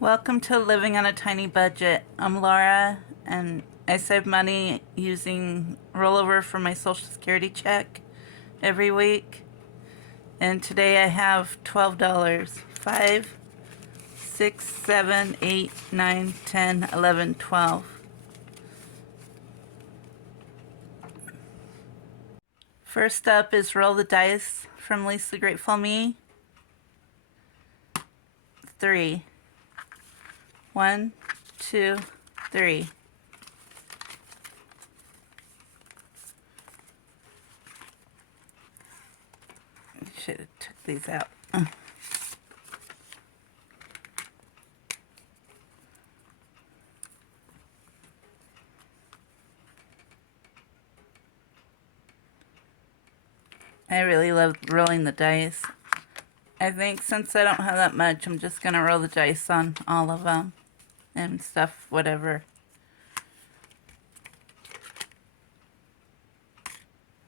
Welcome to Living on a Tiny Budget. I'm Laura, and I save money using rollover from my Social Security check every week. And today I have $12. 5, 6, 7, 8, 9, 10, 11, 12. First up is Roll the Dice from Lisa Grateful Me. 3. 1, 2, 3. Should have took these out. I really love rolling the dice. I think since I don't have that much, I'm just going to roll the dice on all of them and stuff, whatever.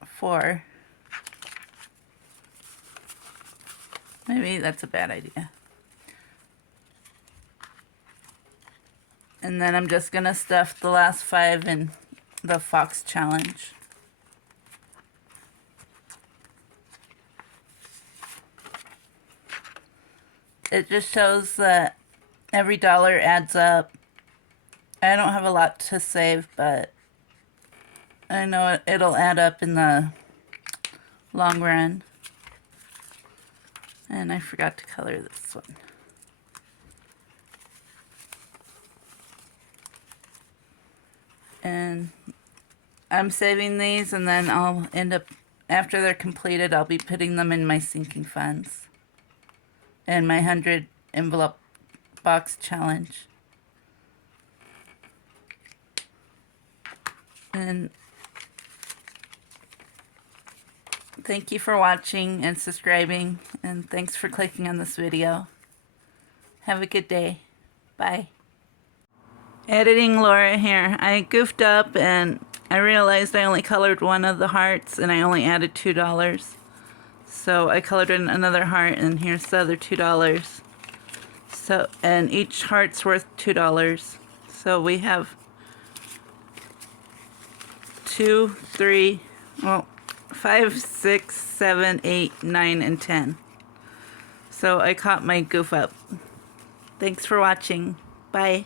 4. Maybe that's a bad idea. And then I'm just going to stuff the last 5 in the Fox Challenge. It just shows that every dollar adds up. I don't have a lot to save, but I know it'll add up in the long run. And I forgot to color this one. And I'm saving these, and then I'll end up, after they're completed, I'll be putting them in my sinking funds and my 100 envelope box challenge. And thank you for watching and subscribing, and thanks for clicking on this video. Have a good day. Bye. Editing Laura here. I goofed up and I realized I only colored one of the hearts and I only added $2. So I colored in another heart, and here's the other $2. So, and each heart's worth $2. So we have 2, 3, well, 5, 6, 7, 8, 9, and 10. So I caught my goof up. Thanks for watching. Bye.